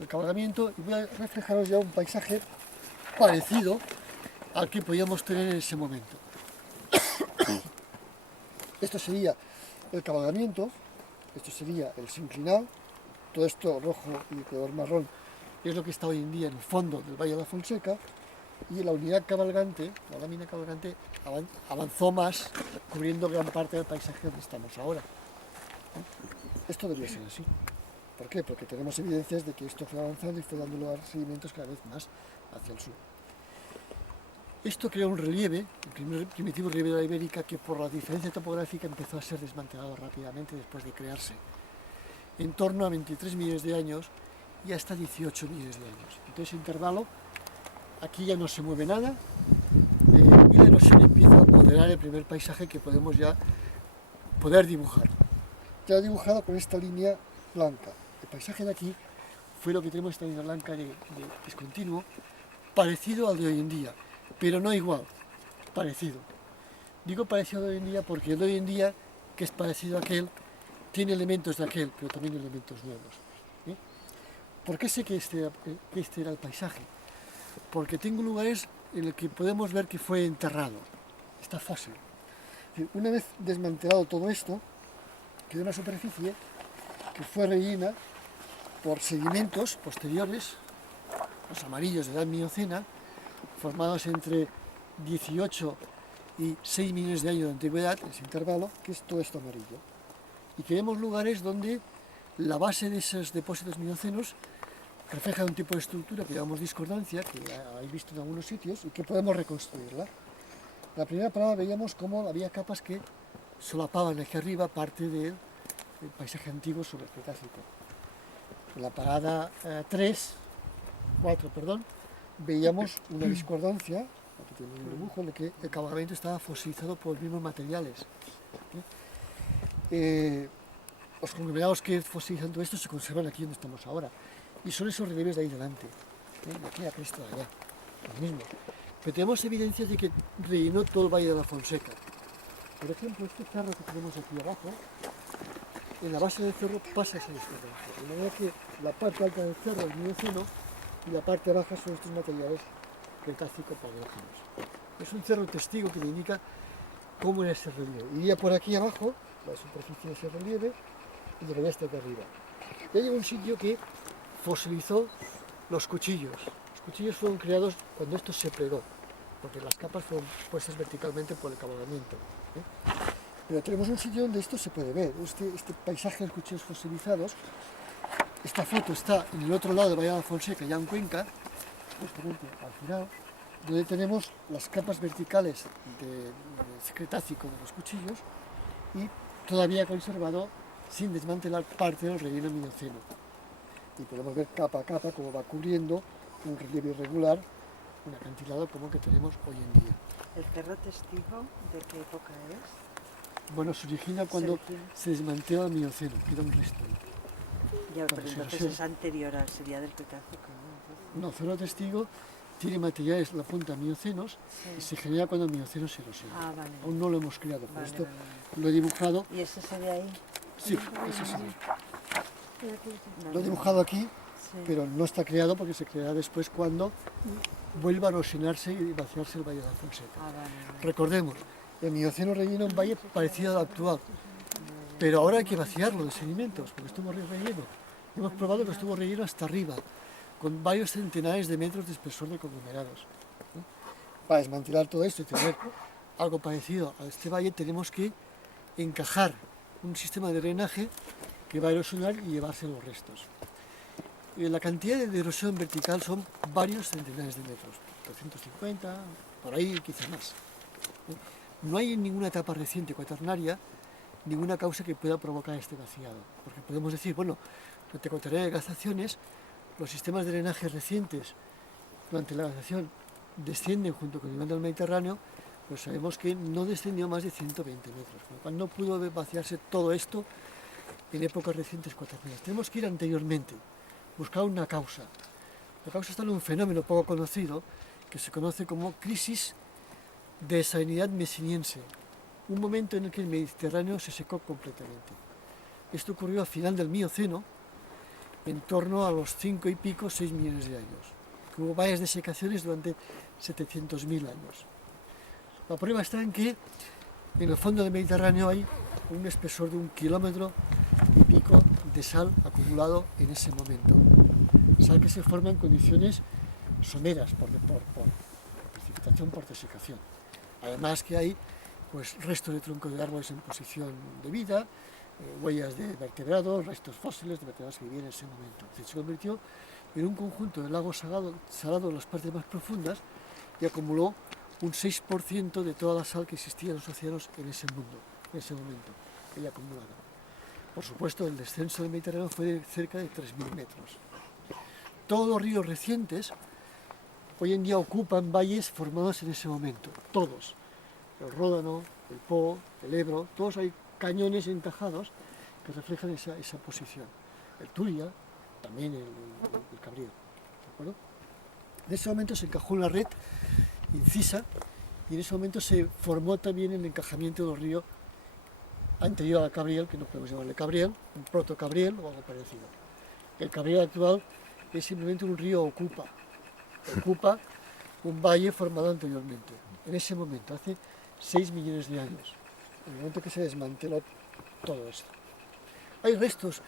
el cabalgamiento y voy a reflejaros ya un paisaje parecido al que podíamos tener en ese momento. Esto sería el cabalgamiento, esto sería el sinclinal, todo esto rojo y de color marrón es lo que está hoy en día en el fondo del Valle de la Fonseca, y la unidad cabalgante, la lámina cabalgante, avanzó más, cubriendo gran parte del paisaje donde estamos ahora. Esto debería ser así. ¿Por qué? Porque tenemos evidencias de que esto fue avanzando y fue dando lugar a sedimentos cada vez más hacia el sur. Esto crea un relieve, el primer primitivo relieve de la Ibérica, que por la diferencia topográfica empezó a ser desmantelado rápidamente después de crearse. En torno a 23 millones de años y hasta 18 millones de años. Entonces, ese intervalo, aquí ya no se mueve nada y la erosión empieza a moderar el primer paisaje que podemos ya poder dibujar. Ya dibujado con esta línea blanca. El paisaje de aquí fue lo que tenemos, esta línea blanca de discontinuo, parecido al de hoy en día, pero no igual, parecido. Digo parecido al de hoy en día porque el de hoy en día, que es parecido a aquel, tiene elementos de aquel, pero también elementos nuevos. ¿Por qué sé que este era el paisaje? Porque tengo lugares en los que podemos ver que fue enterrado, está fósil. Una vez desmantelado todo esto, quedó una superficie que fue rellena por sedimentos posteriores, los amarillos de edad miocena, formados entre 18 y 6 millones de años de antigüedad, ese intervalo, que es todo esto amarillo. Y que vemos lugares donde la base de esos depósitos miocenos refleja un tipo de estructura que llamamos discordancia, que ya habéis visto en algunos sitios, y que podemos reconstruirla. La primera parada veíamos cómo había capas que solapaban hacia arriba parte del paisaje antiguo sobre el Cretácico. En la parada 4, veíamos una discordancia, aquí tenemos un dibujo, en el que el cabalgamiento estaba fosilizado por los mismos materiales. Los conglomerados que fosilizan todo esto se conservan aquí donde estamos ahora, y son esos relieves de ahí delante, de aquí a Cristo de allá, los mismos. Pero tenemos evidencias de que rellenó todo el Valle de la Fonseca. Por ejemplo, este cerro que tenemos aquí abajo, en la base del cerro pasa esa discordancia, de manera que la parte alta del cerro es mioceno y la parte baja son estos materiales cretácico-paleógenos. Es un cerro testigo que me indica cómo era ese relieve. Iría por aquí abajo, la superficie de ese relieve, y lo veía hasta aquí arriba. Ya llegó un sitio que fosilizó los cuchillos. Los cuchillos fueron creados cuando esto se plegó, porque las capas fueron puestas verticalmente por el cabalgamiento. Pero tenemos un sitio donde esto se puede ver, este paisaje de los cuchillos fosilizados. Esta foto está en el otro lado de Valle de la Fonseca, ya en Cuenca, justamente al final, donde tenemos las capas verticales del Cretácico de los cuchillos y todavía conservado sin desmantelar parte del relleno mioceno. Y podemos ver capa a capa cómo va cubriendo un relieve irregular, un acantilado como el que tenemos hoy en día. ¿El cerro testigo de qué época es? Bueno, se origina cuando se desmantela el mioceno, queda un resto. Ya, pero entonces es anterior al sería del Cretácico, ¿no? No, cerro testigo tiene materiales, la punta miocenos, y se genera cuando el mioceno se erosiona. Ah, vale. Aún no lo hemos creado, por esto lo he dibujado. ¿Y ese sería ahí? Sí, ese sí. Lo he dibujado aquí, pero no está creado porque se creará después cuando vuelva a erosionarse y vaciarse el Valle de la Fonseca. Recordemos, el mioceno rellena un valle parecido al actual, pero ahora hay que vaciarlo de sedimentos, porque estuvo relleno. Hemos probado que estuvo relleno hasta arriba, con varios centenares de metros de espesor de conglomerados. Para desmantelar todo esto y tener algo parecido a este valle, tenemos que encajar un sistema de drenaje que va a erosionar y llevarse los restos. La cantidad de erosión vertical son varios centenares de metros, 350, por ahí quizás más. No hay en ninguna etapa reciente cuaternaria ninguna causa que pueda provocar este vaciado, porque podemos decir, bueno, durante la cuaternaria de glaciaciones, los sistemas de drenaje recientes durante la glaciación descienden junto con el nivel del Mediterráneo, pues sabemos que no descendió más de 120 metros, con lo cual no pudo vaciarse todo esto en épocas recientes cuaternarias. Tenemos que ir anteriormente, buscar una causa. La causa está en un fenómeno poco conocido, que se conoce como crisis de salinidad mesiniense, un momento en el que el Mediterráneo se secó completamente. Esto ocurrió al final del Mioceno, en torno a los 5 y pico, 6 millones de años, que hubo varias desecaciones durante 700.000 años. La prueba está en que en el fondo del Mediterráneo hay un espesor de 1 kilómetro y pico de sal acumulado en ese momento. Sal que se forma en condiciones someras por precipitación, por desecación. Además que hay pues, restos de troncos de árboles en posición de vida, huellas de vertebrados, restos fósiles de vertebrados que vivían en ese momento. Es decir, se convirtió en un conjunto de lagos salados en las partes más profundas y acumuló un 6% de toda la sal que existía en los océanos en ese momento, ella acumulada. Por supuesto, el descenso del Mediterráneo fue de cerca de 3.000 metros. Todos los ríos recientes hoy en día ocupan valles formados en ese momento, todos. El Ródano, el Po, el Ebro, todos hay cañones encajados que reflejan esa posición. El Turia, también el Cabriel. ¿De acuerdo? En ese momento se encajó una red incisa y en ese momento se formó también el encajamiento del río anterior al Cabriel, que no podemos llamarle Cabriel, un proto-Cabriel o algo parecido. El Cabriel actual es simplemente un río ocupa un valle formado anteriormente, en ese momento, hace 6 millones de años, en el momento que se desmanteló todo esto. Hay restos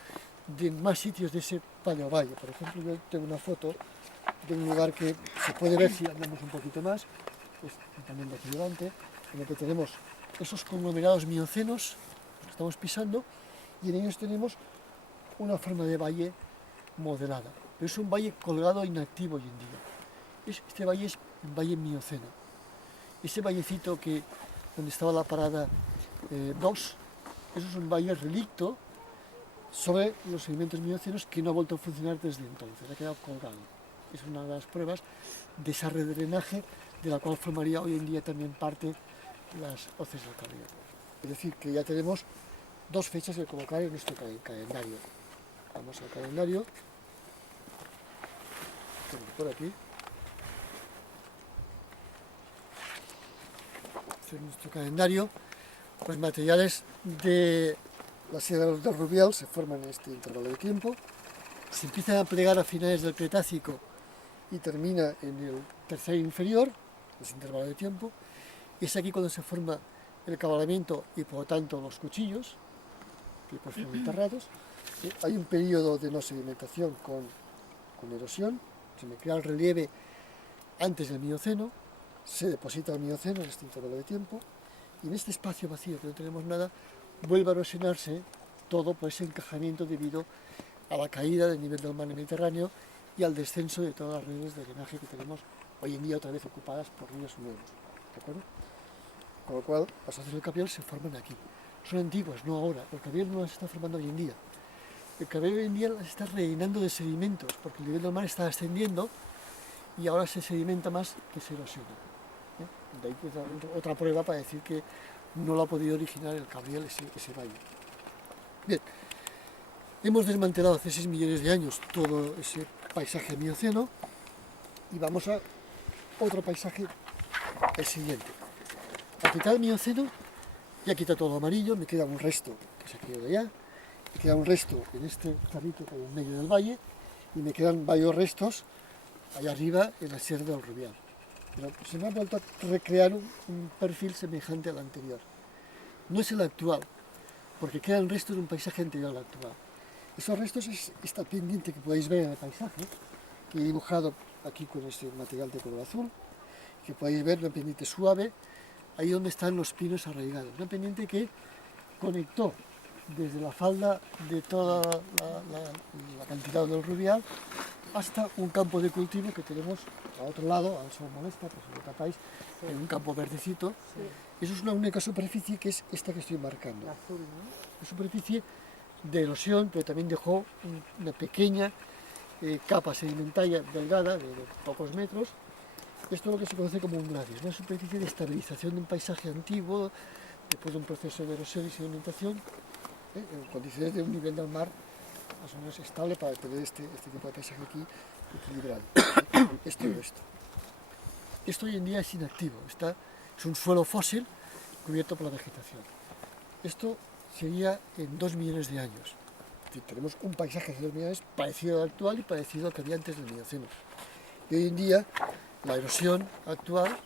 de más sitios de ese paleovalle. Por ejemplo, yo tengo una foto de un lugar que se puede ver si andamos un poquito más, es también de aquí delante, en el que tenemos esos conglomerados miocenos que estamos pisando, y en ellos tenemos una forma de valle modelada. Pero es un valle colgado inactivo hoy en día. Este valle es un valle mioceno. Ese vallecito donde estaba la parada 2, eso es un valle relicto sobre los sedimentos miocenos que no ha vuelto a funcionar desde entonces, ha quedado colgado. Es una de las pruebas de esa red de drenaje de la cual formaría hoy en día también parte las hoces del Cabriel. Es decir, que ya tenemos 2 fechas que colocar en nuestro calendario. Vamos al calendario, por aquí. En nuestro calendario, los materiales de la sierra del Rubial se forman en este intervalo de tiempo, se empiezan a plegar a finales del Cretácico y termina en el tercer inferior, ese intervalo de tiempo. Es aquí cuando se forma el cabalgamiento y por lo tanto los cuchillos, que pues fueron enterrados. Hay un periodo de no sedimentación con erosión, se me crea el relieve antes del Mioceno, se deposita el Mioceno en este intervalo de tiempo, y en este espacio vacío que no tenemos nada, vuelve a erosionarse todo por ese encajamiento debido a la caída del nivel del mar Mediterráneo y al descenso de todas las redes de drenaje que tenemos hoy en día otra vez ocupadas por ríos nuevos. ¿De acuerdo? Con lo cual, las hoces del Cabriel se forman aquí. Son antiguas, no ahora. El Cabriel no las está formando hoy en día. El Cabriel hoy en día las está rellenando de sedimentos, porque el nivel del mar está ascendiendo y ahora se sedimenta más que se erosiona. De ahí que es otra prueba para decir que no lo ha podido originar el Cabriel ese valle. Bien, hemos desmantelado hace 6 millones de años todo ese paisaje mioceno y vamos a otro paisaje, el siguiente. Al quitar el Mioceno, ya quita todo lo amarillo, me queda un resto que se ha quedado de allá, me queda un resto en este carrito que hay en medio del valle y me quedan varios restos allá arriba en la sierra del Rubial. Pero se me ha vuelto a recrear un perfil semejante al anterior. No es el actual, porque quedan restos de un paisaje anterior al actual. Esos restos es esta pendiente que podéis ver en el paisaje, que he dibujado aquí con este material de color azul, que podéis ver una pendiente suave, ahí donde están los pinos arraigados. Una pendiente que conectó desde la falda de toda la cantidad del Rubial hasta un campo de cultivo que tenemos al otro lado, al sol molesta, pues si lo tapáis, en un campo verdecito. Sí. Eso es una única superficie que es esta que estoy marcando. La azul, ¿no? Una superficie de erosión, pero también dejó una pequeña capa sedimentaria delgada de pocos metros. Esto es lo que se conoce como un gladius, una superficie de estabilización de un paisaje antiguo, después de un proceso de erosión y sedimentación, en condiciones de un nivel del mar más o menos estable para tener este tipo de paisaje aquí equilibrado. Esto y esto. Esto hoy en día es inactivo, es un suelo fósil cubierto por la vegetación. Esto sería en 2 millones de años. Es decir, tenemos un paisaje de 2 millones parecido al actual y parecido al que había antes del Mioceno. Y hoy en día la erosión actual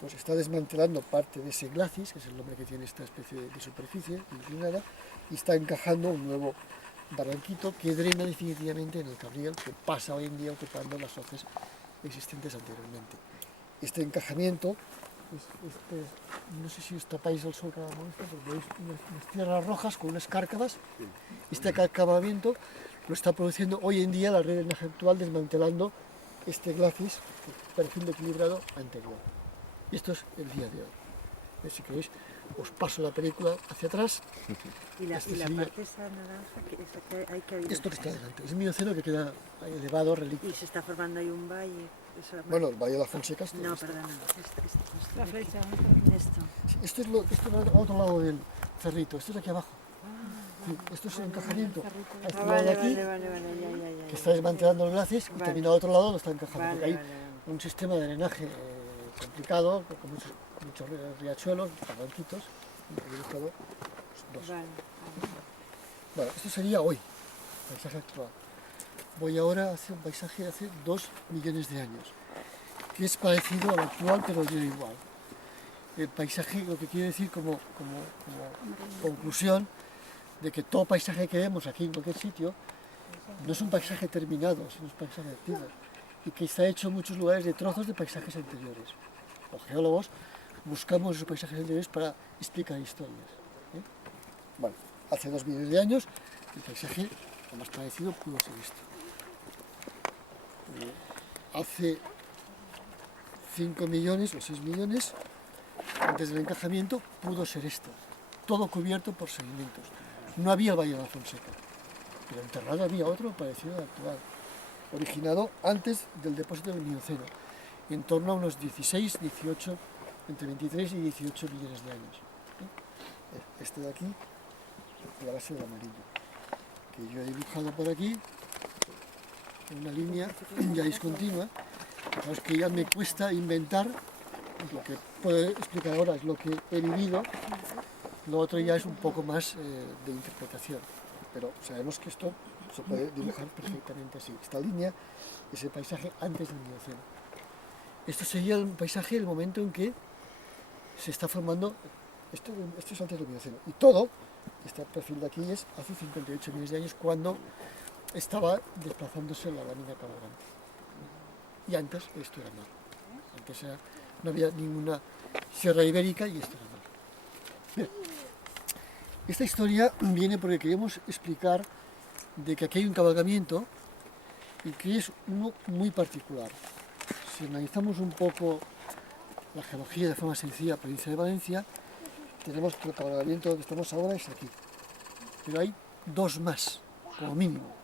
pues está desmantelando parte de ese glacis, que es el nombre que tiene esta especie de superficie inclinada, y está encajando un nuevo barranquito que drena definitivamente en el Cabriel, que pasa hoy en día ocupando las hoces existentes anteriormente. Este encajamiento, no sé si os tapáis el sol cada momento, porque veis unas tierras rojas con unas cárcavas. Este acabamiento lo está produciendo hoy en día la red de drenaje actual, desmantelando este glacis, perfil de equilibrado anterior. Y esto es el día de hoy. Si queréis, os paso la película hacia atrás. Y la sería, parte esa naranja que hay que habido. esto que está delante, es el Mioceno que queda ahí elevado, relicto. Y se está formando ahí un valle. Eso, Bueno, el Valle de la Fonseca. no, perdona. La flecha. Esto. Sí, esto es al otro lado del cerrito, esto es aquí abajo. Sí, esto es el encajamiento. A este lado de aquí, ya. que está desmantelando el glacis, y Vale. también al otro lado lo está encajando. Vale, Porque hay vale, vale. un sistema de drenaje complicado, con muchos riachuelos, barranquitos, y he dibujado dos. Vale. Bueno, esto sería hoy, el paisaje actual. Voy ahora a hacer un paisaje de hace 2 millones de años, que es parecido al actual, pero no igual. El paisaje, lo que quiere decir como conclusión, de que todo paisaje que vemos aquí en cualquier sitio no es un paisaje terminado, sino un paisaje activo, y que está hecho en muchos lugares de trozos de paisajes anteriores. Los geólogos buscamos esos paisajes anteriores para explicar historias. Bueno, hace 2 millones de años el paisaje lo más parecido pudo ser esto. Hace 5 millones o 6 millones, antes del encajamiento, pudo ser esto, todo cubierto por sedimentos. No había el Valle de la Fonseca, pero enterrado había otro parecido al actual, originado antes del depósito del Mioceno, en torno a unos 16, 18, entre 23 y 18 millones de años. Este de aquí, la base del amarillo, que yo he dibujado por aquí, una línea ya discontinua. Es que ya me cuesta inventar, lo que puedo explicar ahora es lo que he vivido, lo otro ya es un poco más de interpretación, pero sabemos que esto se puede dibujar perfectamente así. Esta línea es el paisaje antes del Mioceno. Esto sería un paisaje en el momento en que se está formando, esto es antes del Mioceno, y todo, este perfil de aquí es hace 58 millones de años, cuando estaba desplazándose la lámina cabalgante. Y antes esto era mar. Antes no había ninguna sierra ibérica y esto era mar. Bien. Esta historia viene porque queremos explicar de que aquí hay un cabalgamiento y que es uno muy particular. Si analizamos un poco la geología de forma sencilla, la provincia de Valencia, tenemos que el cabalgamiento donde estamos ahora es aquí. Pero hay 2 más, como mínimo.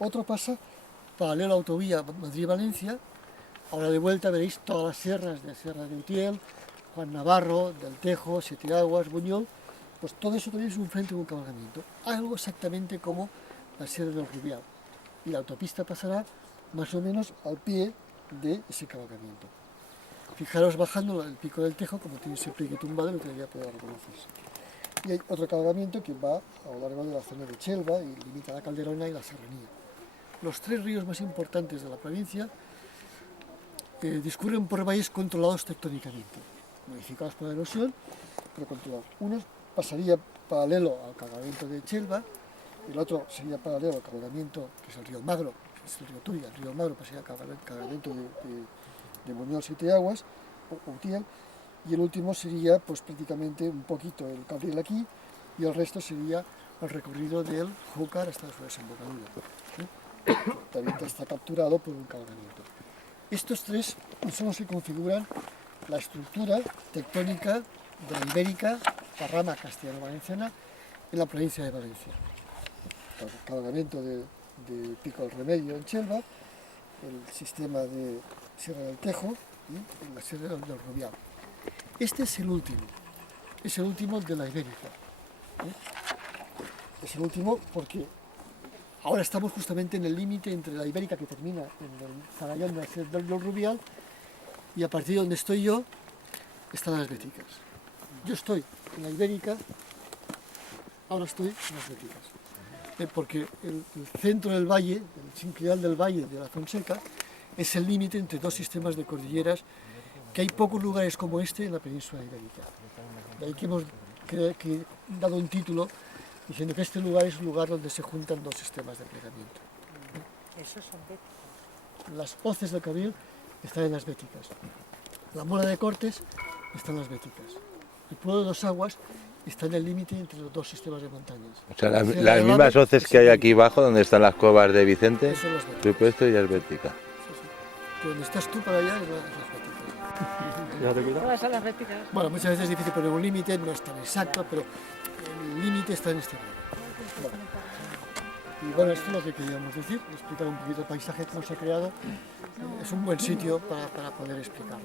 Otro pasa paralelo a la autovía Madrid-Valencia. Ahora de vuelta veréis todas las sierras de Sierra de Utiel, Juan Navarro, del Tejo, Siete Aguas, Buñol. Pues todo eso también es un frente de un cabalgamiento. Algo exactamente como la Sierra del Rubial. Y la autopista pasará más o menos al pie de ese cabalgamiento. Fijaros bajando el pico del Tejo, como tiene ese pliegue tumbado, lo que ya puede reconocerse. Y hay otro cabalgamiento que va a lo largo de la zona de Chelva y limita la Calderona y la Serranía. Los 3 ríos más importantes de la provincia discurren por valles controlados tectónicamente, modificados por la erosión, pero controlados. Uno pasaría paralelo al cabalgamiento de Chelva, el otro sería paralelo al cabalgamiento, que es el río Magro, que es el río Turia. El río Magro pasaría al cabalgamiento de Buñol Siete Aguas, o Utiel, y el último sería pues prácticamente un poquito el Cabriel aquí, y el resto sería el recorrido del Júcar hasta su desembocadura. También está capturado por un cabalgamiento. Estos 3 son los que configuran la estructura tectónica de la ibérica, la rama castellano-valenciana, en la provincia de Valencia. El cabalgamiento de Pico del Remedio en Chelva, el sistema de Sierra del Tejo y la Sierra del Rubial. Este es el último de la ibérica. Es el último porque ahora estamos justamente en el límite entre la ibérica, que termina en el Zagallón del Rubial, y a partir de donde estoy yo están las béticas. Yo estoy en la Ibérica, ahora estoy en las béticas. Porque el centro del valle, el sinclinal del valle de la Fonseca, es el límite entre dos sistemas de cordilleras, que hay pocos lugares como este en la península ibérica. De ahí que hemos dado un título diciendo que este lugar es un lugar donde se juntan dos sistemas de plegamiento. Esos son béticas. Las hoces del Cabil están en las béticas. La Mora de Cortes está en las béticas. El pueblo de Dos Aguas está en el límite entre los dos sistemas de montañas. O sea, las mismas hoces que hay aquí abajo, donde están las cuevas de Vicente, Eso es las béticas. tú puesto y es bética. Sí, sí. Que donde estás tú para allá es las béticas. Todas son las béticas. Bueno, muchas veces es difícil poner un límite, no es tan exacto, pero el límite está en este lugar. Bueno. Y bueno, esto es lo que queríamos decir, explicar un poquito el paisaje, cómo se ha creado. Es un buen sitio para poder explicarlo.